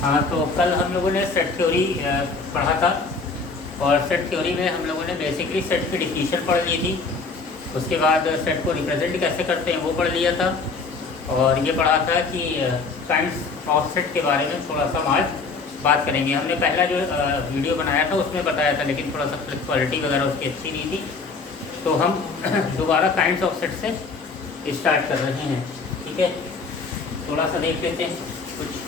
हाँ, तो कल हम लोगों ने सेट थ्योरी पढ़ा था। और सेट थ्योरी में हम लोगों ने बेसिकली सेट की डिफिनीशन पढ़ ली थी। उसके बाद सेट को रिप्रेजेंट कैसे करते हैं वो पढ़ लिया था। और ये पढ़ा था कि काइंड्स ऑफ सेट के बारे में थोड़ा सा हम आज बात करेंगे। हमने पहला जो वीडियो बनाया था उसमें बताया था, लेकिन थोड़ा सा क्वालिटी वगैरह उसकी अच्छी नहीं थी, तो हम दोबारा काइंड्स ऑफ सेट से स्टार्ट कर रहे हैं। ठीक है, थोड़ा सा देख लेते हैं कुछ।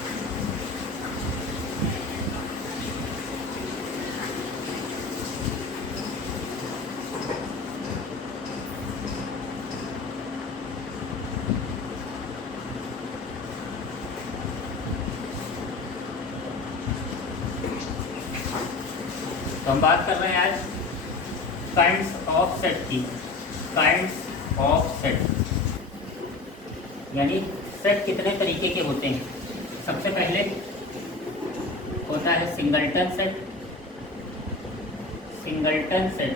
तो हम बात कर रहे हैं आज काइंड्स ऑफ सेट की। काइंड्स ऑफ सेट यानी सेट कितने तरीके के होते हैं। सबसे पहले होता है singleton set. Singleton set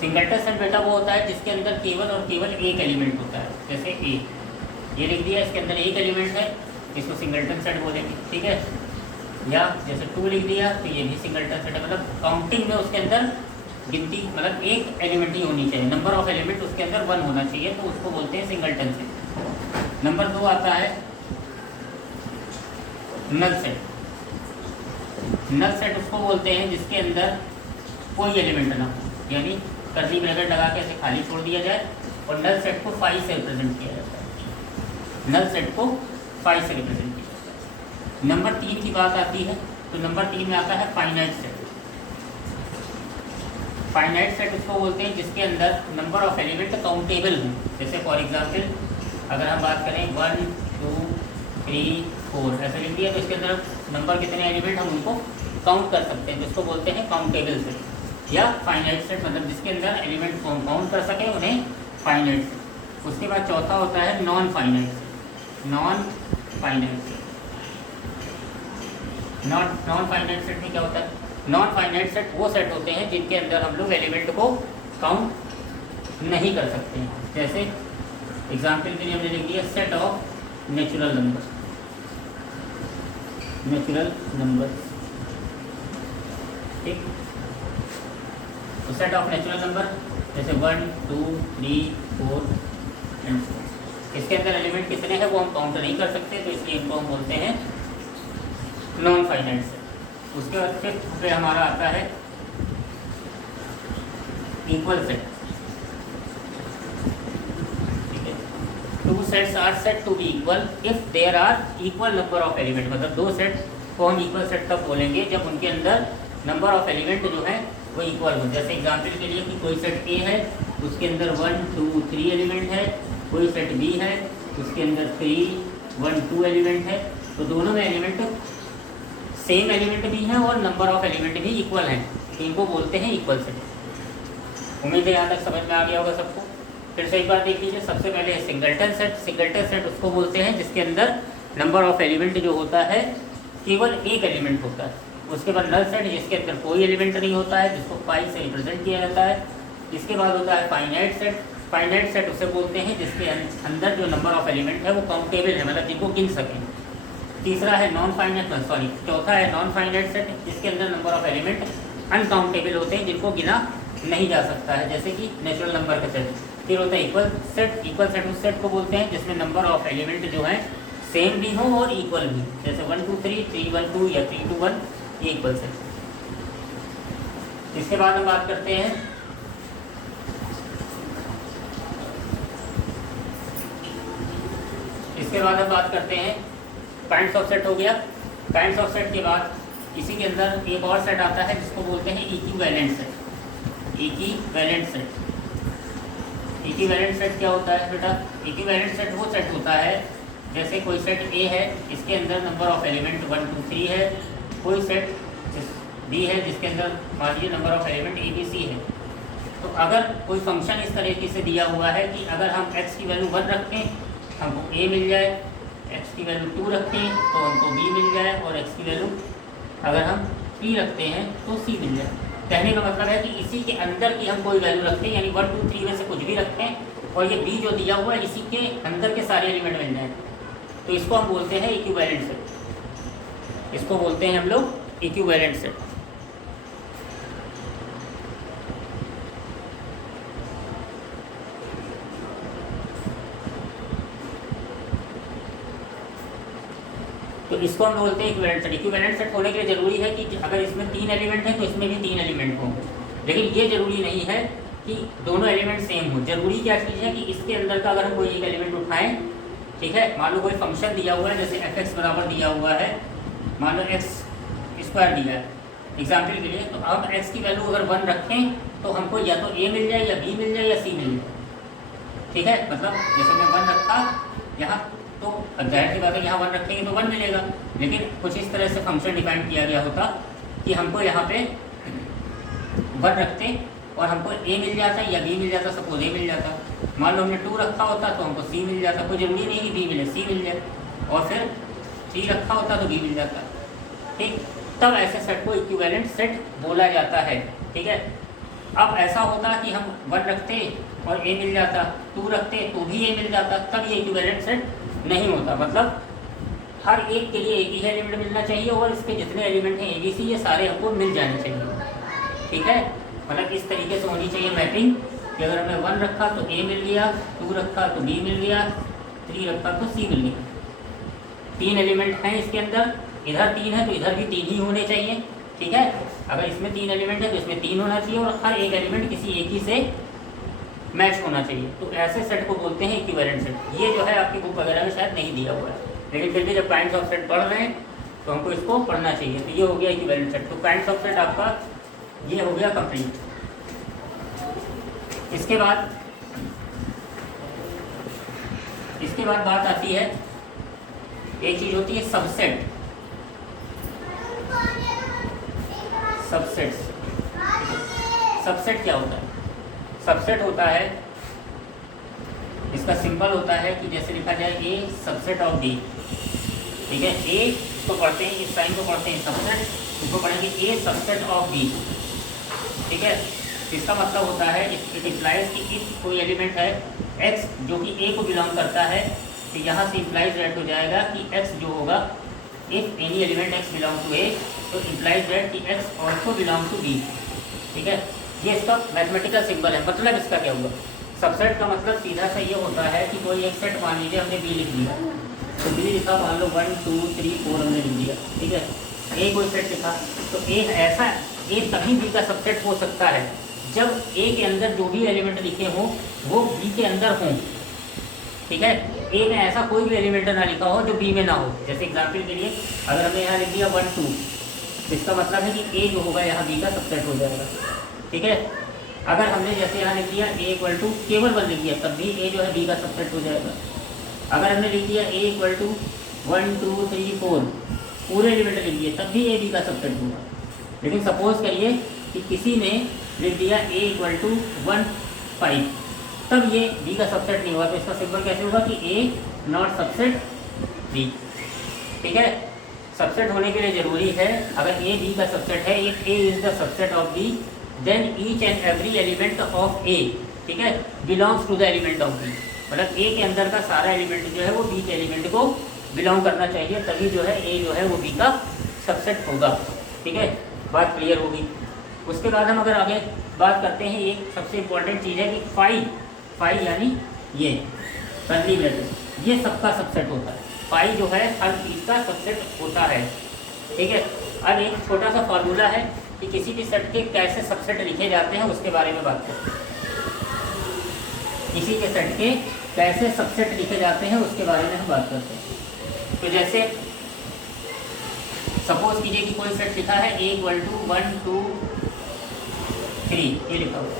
singleton set बेटा वो होता है जिसके अंदर केवल और केवल एक एलिमेंट होता है। जैसे ए, ये लिख दिया, इसके अंदर एक एलिमेंट है, इसको सिंगलटन सेट बोलेंगे। ठीक है, या जैसे 2 लिख दिया तो ये भी सिंगलटन सेट है। मतलब काउंटिंग में उसके अंदर गिनती, मतलब एक एलिमेंट ही होनी चाहिए, नंबर ऑफ एलिमेंट उसके अंदर 1 होना चाहिए, तो उसको बोलते हैं सिंगलटन सेट। नंबर 2 आता है नल सेट। नल सेट उसको बोलते हैं जिसके अंदर कोई एलिमेंट ना हो, यानी कर्ली ब्रैकेट लगा के ऐसे खाली छोड़ दिया जाए, और नल सेट को 5 से रिप्रेजेंट किया जाता है। नल सेट को 5 से रिप्रेजेंट किया जाता है। नंबर 3 की बात आती है, तो नंबर 3 में आता है फाइनाइट सेट। फाइनाइट सेट उसको बोलते हैं जिसके अंदर नंबर ऑफ एलिमेंट काउंटेबल हो। जैसे फॉर एग्जांपल अगर हम बात करें 1 2 3 4 ऐसे लिख दिया, तो इसके अंदर नंबर कितने एलिमेंट हम उनको काउंट कर सकते हैं, जिसको बोलते हैं काउंटेबल सेट या फाइनाइट सेट। मतलब जिसके अंदर एलिमेंट को हम काउंट कर सकें उन्हें फाइनाइट सेट। उसके बाद चौथा होता है non finite set. Non finite set non finite set में क्या होता है? नॉन फाइनाइट सेट वो सेट होते हैं जिनके अंदर हम लोग एलिमेंट को काउंट नहीं कर सकते हैं। जैसे एग्जाम्पल के लिए हमने लिख दिया set of natural number. Natural number, ठीक। तो सेट ऑफ नेचुरल नंबर जैसे 1 2 3 4 एंड 4, इसके अंदर एलिमेंट कितने हैं वो हम काउंट नहीं कर सकते, तो इसलिए इनको हम बोलते हैं नॉन फाइनाइट सेट। उसके बाद फिफ्थ पे हमारा आता है इक्वल सेट। ठीक है, two sets are set to be equal if there are equal number of element. मतलब दो सेट को हम इक्वल सेट तब बोलेंगे जब उनके अंदर नंबर ऑफ एलिमेंट जो है वो इक्वल हो। जैसे एग्जांपल के लिए कि कोई सेट ए है, उसके अंदर 1 2 3 एलिमेंट है, कोई सेट बी है, उसके अंदर 3 1 2 एलिमेंट है, तो दोनों में एलिमेंट सेम एलिमेंट भी हैं और नंबर ऑफ एलिमेंट भी इक्वल हैं, तो इनको बोलते हैं इक्वल सेट। उम्मीद है यहाँ तक समझ में आ गया होगा सबको। फिर से एक बार देख लीजिए, सबसे पहले है सिंगलटन सेट। सिंगलटन सेट उसको बोलते हैं जिसके अंदर नंबर ऑफ एलिमेंट जो होता है केवल एक एलिमेंट होता है। उसके बाद नल सेट जिसके अंदर कोई एलिमेंट नहीं होता है, जिसको 5 से रिप्रेजेंट किया जाता है। इसके बाद होता है फाइनाइट सेट। फाइनाइट सेट उसे बोलते हैं जिसके अंदर जो नंबर ऑफ एलिमेंट है वो काउंटेबल है, मतलब जिनको गिन सकें। तीसरा है चौथा है नॉन फाइनाइट सेट, जिसके अंदर नंबर ऑफ एलिमेंट अनकाउंटेबल होते हैं, जिनको गिना नहीं जा सकता है, जैसे कि नेचुरल नंबर का सेट। फिर होता है इक्वल सेट। इक्वल सेट उस सेट को बोलते हैं जिसमें नंबर ऑफ एलिमेंट जो है सेम भी हो और इक्वल भी, जैसे 1 2 3 3 1 2 या 3 2 1, ये इक्वल सेट। इसके बाद हम बात करते हैं काइंड्स ऑफ सेट। हो गया काइंड्स ऑफ सेट के बाद इसी के अंदर एक और सेट आता है जिसको बोलते हैं इक्विवेलेंट सेट। इक्विवेलेंट सेट क्या होता है बेटा? इक्विवेलेंट सेट वो सेट होता है जैसे कोई सेट ए है, इसके अंदर नंबर ऑफ एलिमेंट 1 2 3 है। कोई सेट बी है जिसके अंदर मान लीजिए number of element A B C है। तो अगर कोई फंक्शन इस तरीके से दिया हुआ है कि अगर हम x की वैल्यू 1 रखें हमको a मिल जाए, x की वैल्यू 2 रखें तो हमको b मिल जाए, और x की वैल्यू अगर हम 3 रखते हैं तो c मिल जाए। कहने का मतलब है कि इसी के अंदर की हम कोई वैल्यू रखें, यानी 1 2 3 में से कुछ भी रखें और ये b जो दिया हुआ है इसी के अंदर के सारे एलिमेंट मिल जाए, तो इसको हम बोलते हैं इक्विवेलेंट सेट। इसको बोलते हैं हम लोग इक्विवेलेंट सेट। तो इसको हम बोलते हैं इक्विवेलेंट सेट। इक्विवेलेंट सेट होने के लिए जरूरी है कि अगर इसमें 3 एलिमेंट हैं तो इसमें भी 3 एलिमेंट हों, लेकिन ये जरूरी नहीं है कि दोनों एलिमेंट सेम हो। जरूरी क्या चीज़ है कि इसके अंदर का अगर हम कोई एक एलिमेंट उठाएं, ठीक है, मान लो कोई फंक्शन दिया हुआ है, जैसे f(x) बराबर दिया हुआ है, मान लो x² दिया है एग्जाम्पल के लिए, तो अब x की वैल्यू अगर 1 रखें तो हमको या तो a मिल जाए या b मिल जाए या c मिल जाए, ठीक है। मतलब जैसे मैं 1 रखा यहाँ, तो अब जाहिर सी बात है यहाँ 1 रखेंगे तो 1 मिलेगा, लेकिन कुछ इस तरह से फंक्शन डिफाइन किया गया होता कि हमको यहाँ पे 1 रखते और हमको a मिल जाता या b मिल जाता, सपोज a मिल जाता। मान लो हमने 2 रखा होता तो हमको c मिल जाता, कोई जरूरी नहीं कि b मिले, c मिल जाए, और फिर 3 रखा होता तो b मिल जाता, ठीक। तब ऐसे सेट को इक्विवेलेंट सेट बोला जाता है, ठीक है। अब ऐसा होता कि हम 1 रखते और a मिल जाता, 2 रखते तो भी a मिल जाता, तब ये इक्विवेलेंट सेट नहीं होता। मतलब हर एक के लिए एक ही एलिमेंट मिलना चाहिए और इसके जितने एलिमेंट हैं ABC ये सारे हमको मिल जाने चाहिए, ठीक है। मतलब इस तरीके से होनी चाहिए मैपिंग कि अगर हमने 1 रखा तो a मिल गया, 2 रखा तो b मिल गया, 3 रखा तो c मिल गया। 3 एलिमेंट हैं इसके अंदर, इधर 3 है तो इधर भी 3 ही होने चाहिए, ठीक है। अगर इसमें 3 एलिमेंट है तो इसमें 3 होना चाहिए और हर एक एलिमेंट किसी एक ही से मैच होना चाहिए। तो ऐसे सेट को बोलते हैं इक्विवेलेंट सेट। ये जो है आपकी बुक वगैरह में शायद नहीं दिया हुआ है, लेकिन फिर भी जब काइंड्स ऑफ सेट पढ़ रहे हैं तो हमको इसको पढ़ना चाहिए। तो ये हो गया इक्विवेलेंट सेट। तो काइंड्स ऑफ सेट आपका ये हो गया कंप्लीट। इसके बाद बात आती है, एक चीज होती है सबसेट। सबसेट क्या होता है? सबसेट होता है, इसका सिंबल होता है कि जैसे लिखा जाए A सबसेट ऑफ B, ठीक है। A इसको पढ़ते हैं, इस साइन को पढ़ते हैं सबसेट, इसको पढ़ेंगे A सबसेट ऑफ B, ठीक है। इसका मतलब होता है इट इम्प्लाइज कि इफ कोई एलिमेंट है x जो कि A को बिलोंग करता है, तो यहाँ से इम्प्लाइज दैट हो जाएगा कि x जो होगा, if any element x belong to A, तो इम्प्लाइज दैट कि x also belong to B, ठीक है। ये इसका मैथमेटिकल सिंबल है। मतलब इसका क्या हुआ? सबसेट का मतलब सीधा सा ये होता है कि कोई एक सेट, मान लीजिए हमने B लिख दिया, तो B लिखा, मान लो 1 2 3 4 हमने लिख दिया, ठीक है। A कोई सेट लिखा, तो A तभी B का सबसेट हो सकता है जब A के अंदर जो भी एलिमेंट लिखे हों वो B के अंदर हों, ठीक है। A में ऐसा कोई भी एलिमेंट ना लिखा हो जो B में ना हो। जैसे एग्जाम्पल के लिए अगर हमने यहाँ लिख दिया 1 2, तो इसका मतलब है कि A जो होगा यहाँ B का सबसेट हो जाएगा, ठीक है। अगर हमने जैसे यहाँ लिख दिया A इक्वल टू केवल 1 लिख दिया, तब भी A जो है B का सबसेट हो जाएगा। अगर हमने लिख दिया A इक्वल टू 1 2 3 4 पूरे एलिमेंट लिख दिए, तब भी A B का सबसेट होगा। लेकिन सपोज करिए कि किसी ने लिख दिया A इक्वल टू 1 5, तब ये B का सबसेट नहीं हुआ, तो इसका सिंबल कैसे होगा कि A नॉट सबसेट B, ठीक है। सबसेट होने के लिए जरूरी है, अगर A B का सबसेट है, if A is the subset of B, then each and every element of A, ठीक है, belongs to the element of B। मतलब A के अंदर का सारा एलिमेंट जो है वो B के एलिमेंट को बिलोंग करना चाहिए, तभी जो है A जो है वो B का सबसेट होगा, ठीक है। बात क्लियर होगी। उसके बाद हम अगर आगे बात करते हैं, एक सबसे इम्पोर्टेंट चीज़ है कि फाई यानी ये कर्ली ब्रैकेट, ये सबका सबसेट होता है। फाई जो है हर चीज़ का सबसेट होता है, ठीक है। अब एक छोटा सा फार्मूला है कि किसी भी सेट के कैसे सबसेट लिखे जाते हैं उसके बारे में बात करते हैं। किसी के सेट के कैसे सबसेट लिखे जाते हैं उसके बारे में हम बात करते हैं। तो जैसे सपोज कीजिए कि कोई सेट लिखा है A इक्वल टू 1 2 3, ये लिखा हुआ है,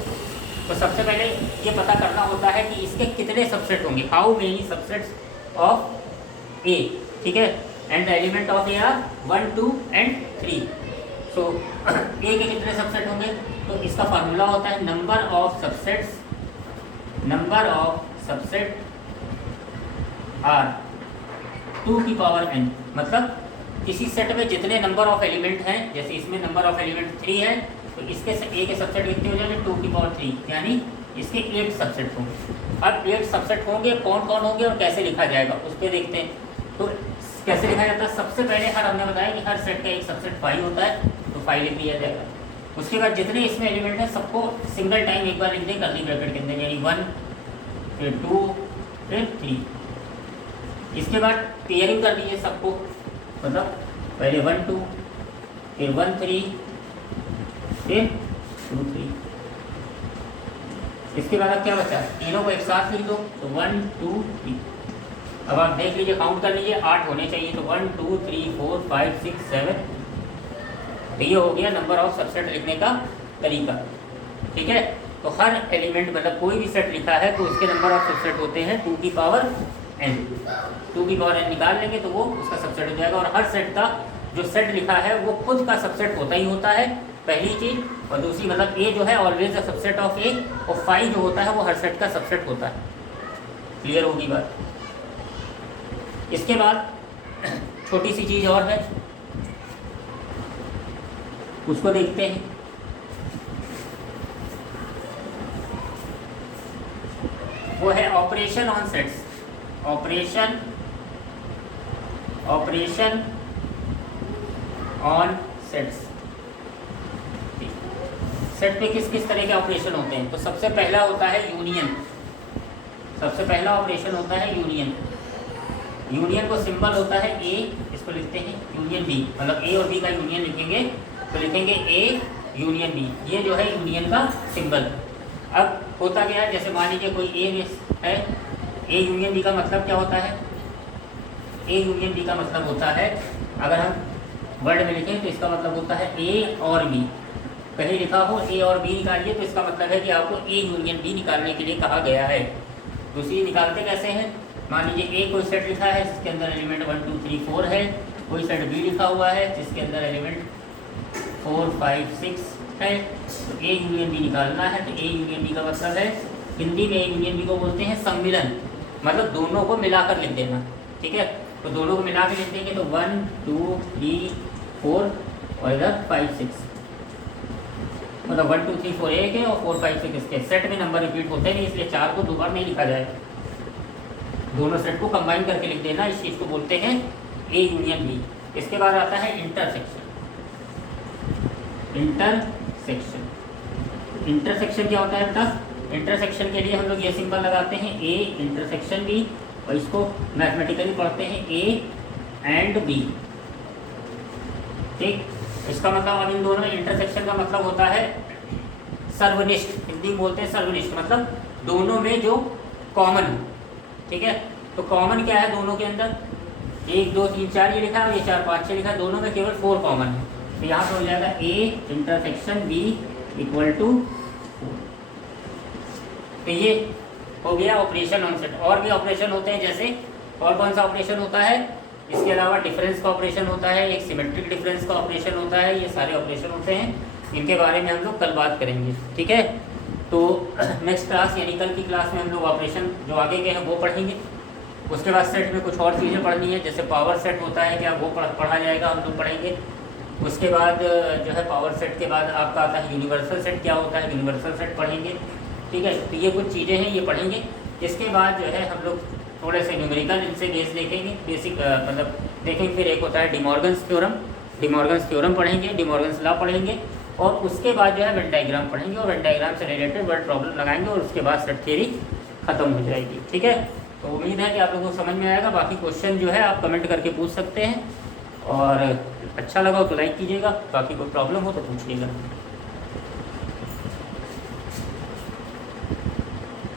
तो सबसे पहले ये पता करना होता है कि इसके कितने सबसेट होंगे, how many subsets of A, ठीक है। And the element of A are 1 2 and 3। So A के कितने सबसेट होंगे, तो इसका फार्मूला होता है नंबर ऑफ सबसेट आर 2 की पावर n। मतलब किसी सेट में जितने नंबर ऑफ एलिमेंट हैं, जैसे इसमें नंबर ऑफ एलिमेंट 3 है, तो इसके A के सबसेट कितने हो जाएंगे 2 की पावर 3, यानी इसके 8 सबसेट होंगे। अब 8 सबसेट होंगे, कौन कौन होंगे और कैसे लिखा जाएगा उस पर देखते हैं। तो कैसे लिखा जाता है? सबसे पहले हमने बताया कि हर सेट का एक सबसेट फाई होता है, तो फाई लिख दिया जाएगा। उसके बाद जितने इसमें एलिमेंट हैं सबको सिंगल टाइम एक बार लिख दें कर्ली ब्रैकेट के अंदर, यानी 1 फिर 2 फिर 3। इसके बाद पेयरिंग कर दीजिए सबको, मतलब पहले 1 2 फिर 1 3 फिर 2 3। इसके बाद अब क्या बचा? तीनों को एक साथ लिख दो, तो 1 2 3। अब आप देख लीजिए, काउंट कर लीजिए, 8 होने चाहिए, तो 1 2 3 4 5 6 7। तो ये हो गया नंबर ऑफ सबसेट लिखने का तरीका। ठीक है, तो हर एलिमेंट मतलब कोई भी सेट लिखा है तो उसके नंबर ऑफ सबसेट होते हैं 2 की पावर n। 2 की पावर n निकाल लेंगे तो वो उसका सबसेट हो जाएगा। और हर सेट का जो सेट लिखा है वो खुद का सबसेट होता ही होता है, पहली चीज़। और दूसरी मतलब ए जो है ऑलवेज द सबसेट ऑफ ए, और फाई जो होता है वो हर सेट का सबसेट होता है। क्लियर होगी बात? इसके बाद छोटी सी चीज़ और है, उसको देखते हैं। वो है operation on sets. Operation on sets. Set पे किस किस तरह के ऑपरेशन होते हैं? तो सबसे पहला होता है यूनियन। सबसे पहला ऑपरेशन होता है यूनियन। यूनियन को सिंबल होता है ए, इसको लिखते हैं यूनियन बी, मतलब ए और बी का यूनियन लिखेंगे तो लिखेंगे ए यूनियन बी। ये जो है यूनियन का सिंबल। अब होता क्या है, जैसे मान लीजिए कोई ए में है, ए यूनियन बी का मतलब क्या होता है? ए यूनियन बी का मतलब होता है, अगर हम वर्ड में लिखें तो इसका मतलब होता है ए और बी। कहीं लिखा हो ए और बी निकालिए तो इसका मतलब है कि आपको ए यूनियन बी निकालने के लिए कहा गया है। दूसरी निकालते कैसे हैं? मान लीजिए ए कोई सेट लिखा है जिसके अंदर एलिमेंट 1 2 3 4 है, कोई सेट बी लिखा हुआ है जिसके अंदर एलिमेंट 4 5 6 है, तो ए यूनियन बी निकालना है। तो ए यूनियन बी का मतलब है, हिंदी में ए यूनियन बी को बोलते हैं सम्मिलन, मतलब दोनों को मिलाकर लिख देना। ठीक है, तो दोनों को मिला के लिख देंगे तो 1 2 3 4 और इधर 5 6, मतलब 1 2 3 4 ए के और 4 5 6 इसके। सेट में नंबर रिपीट होते नहीं, इसलिए 4 को 2 बार नहीं लिखा जाएगा, दोनों सेट को कंबाइन करके लिख देना। इस चीज़ को बोलते हैं ए यूनियन बी। इसके बाद आता है इंटरसेक्शन। इंटरसेक्शन क्या होता है बेटा? इंटरसेक्शन के लिए हम लोग ये सिंबल लगाते हैं ए इंटरसेक्शन बी, और इसको मैथमेटिकली पढ़ते हैं ए एंड बी। ठीक, इसका मतलब अब इन दोनों में इंटरसेक्शन का मतलब होता है सर्वनिष्ठ, हिंदी में बोलते हैं सर्वनिष्ठ, मतलब दोनों में जो कॉमन हो। ठीक है, तो कॉमन क्या है दोनों के अंदर? 1 2 3 4 ये लिखा है और ये 4 5 6 लिखा है, दोनों में केवल 4 कॉमन है। तो यहाँ पर हो जाएगा A intersection B equal to 4। तो ये हो गया ऑपरेशन ऑन सेट। और भी ऑपरेशन होते हैं, जैसे और कौन सा ऑपरेशन होता है? इसके अलावा डिफरेंस का ऑपरेशन होता है, एक सिमेट्रिक डिफरेंस का ऑपरेशन होता है, ये सारे ऑपरेशन होते हैं। इनके बारे में हम लोग कल बात करेंगे। ठीक है, तो नेक्स्ट क्लास यानी कल की क्लास में हम लोग ऑपरेशन जो आगे के हैं वो पढ़ेंगे। उसके बाद सेट में कुछ और चीज़ें पढ़नी है, जैसे पावर सेट होता है क्या, वो पढ़ा जाएगा, हम लोग पढ़ेंगे। उसके बाद जो है पावर सेट के बाद आपका आता है यूनिवर्सल सेट क्या होता है, यूनिवर्सल सेट पढ़ेंगे। ठीक है, तो ये कुछ चीज़ें हैं, ये पढ़ेंगे। इसके बाद जो है हम लोग थोड़े से न्यूमेरिकल इनसे बेस देखेंगे, बेसिक मतलब देखेंगे। फिर एक होता है डिमॉर्गन्स थ्योरम पढ़ेंगे, डिमॉर्गन्स लॉ पढ़ेंगे, और उसके बाद जो है वेन डायग्राम पढ़ेंगे, और वेन डायग्राम से रिलेटेड वर्ड प्रॉब्लम लगाएंगे, और उसके बाद सेट थ्योरी खत्म हो जाएगी। ठीक है, तो उम्मीद है कि आप लोगों को समझ में आएगा। बाकी क्वेश्चन जो है आप कमेंट करके पूछ सकते हैं, और अच्छा लगा हो तो लाइक कीजिएगा, बाकी कोई प्रॉब्लम हो तो पूछिएगा।